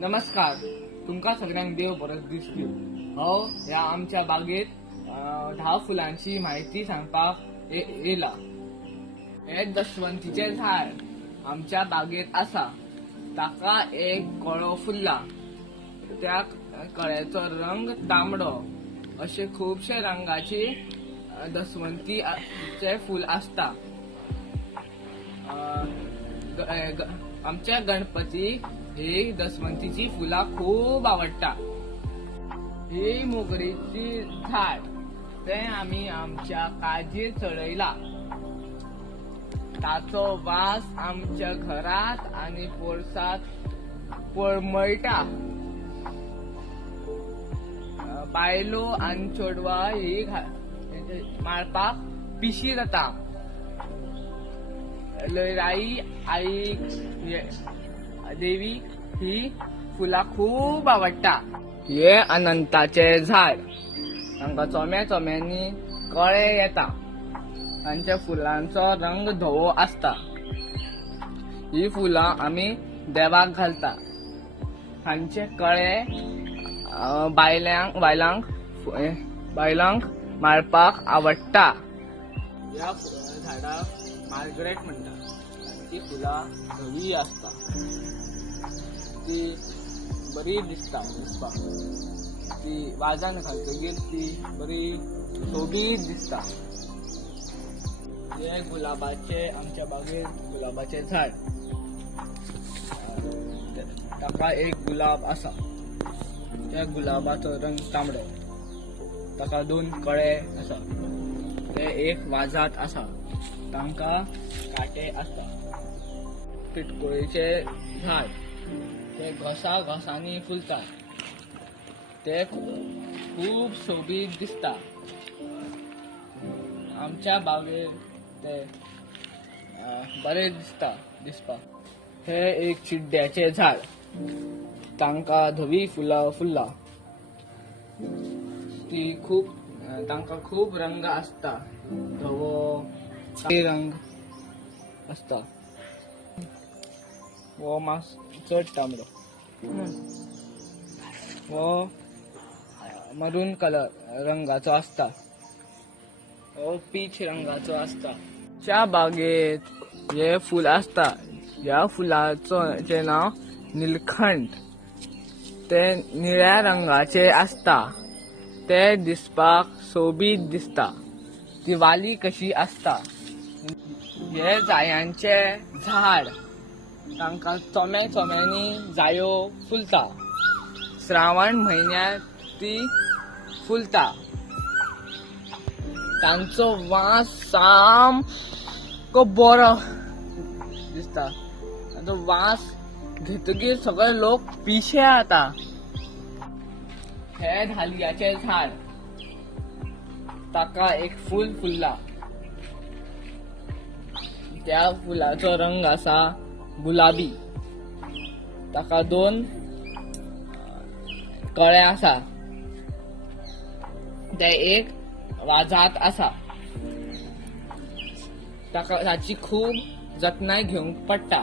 नमस्कार. तुमका सगळ्यांक देव बरोच दीस दिवं. हो या आमच्या बागेत 10 फुलांची माहिती सांगपाक येला. हे दशवंतीचे झाड आमच्या बागेत असा. ताका एक कळो फुलला. त्या कळ्याचो रंग तांबडो. असे खूपशे रंगाची दशवंतीचे फूल असता. आमच्या गणपतीक ही दशवंतीची फुला खूप आवडता. ही मोगरीची झाड ते आम्ही आमच्या काजीर चढयला. ताचो वास आमच्या घरात आणि पोरसात पळमळटा. बायलो आणि चोडवा ही माळपाक पिशी जाता. लयराई आई देवी ही फुला खूप आवडता. हे अनंताचे झाड. तांका चोम्या चोम्यांनी कळे येता. तांच्या फुलांचो रंग धवो असता. ही फुला आम्ही देवाक घालता. तांचे कळे बायलांक माळपाक आवडता. या झाडाक मार्गरेट म्हणतात. तांची फुला धवी असता. ती बरी दिसता. ती वाजान घालतकीर ती बरी सोबीत दिसता. हे गुलाबाचे आमच्या बागेत गुलाबाचे झाड. ताका एक गुलाब असा. त्या गुलाबाचो रंग तांबडो. ताका 2 कळे असा. ते एक वाजात असा. तांका काटे असता. तिटकुळीचे झाड ते घोसांनी फुलता. ते खूप सोबीत दिसता. आमच्या बागेत ते बरे दिसपाक. हे एक चिड्ड्याचे झाड. तांका धवी फुला फुलला. तांका खूप रंग असता. धवो रंग असता. वो मास चड तांबडो. वो मरून कलर रंगाचो असता. वो पीच रंगाचो असता. च्या बागेत हे फुल असता. या फुलाचे नाव नीलकंठ. ते निळ्या रंगाचे असता. ते दिसपाक सोबीत दिसता. ती वाली कशी असता. हे जायांचे झाड. तांका चोम्या चोम्यांनी जायो फुलता. श्रावण महिन्यात ती फुलता. तांचो वास सामको बरो दिसता. तांचो वास घेतकीर सगळे लोक पिशे आता. हे धालियाचे झाड. ताका एक फूल फुलला. त्या फुलाचो रंग असा गुलाबी. ताका 2 कळे असा. ते एक वाजात असा. ताची खूप जतनाय घेवंक पडटा.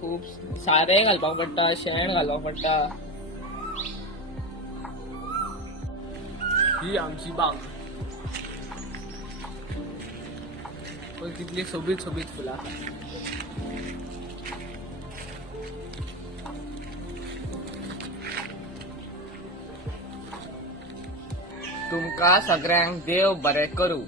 खूप सारे घालपाक पडटा. शेण घालपाक पडटा. ही आमची बाग. पण तितली सोबीत फुला. तुमका सगळ्यांक देव बरे करू.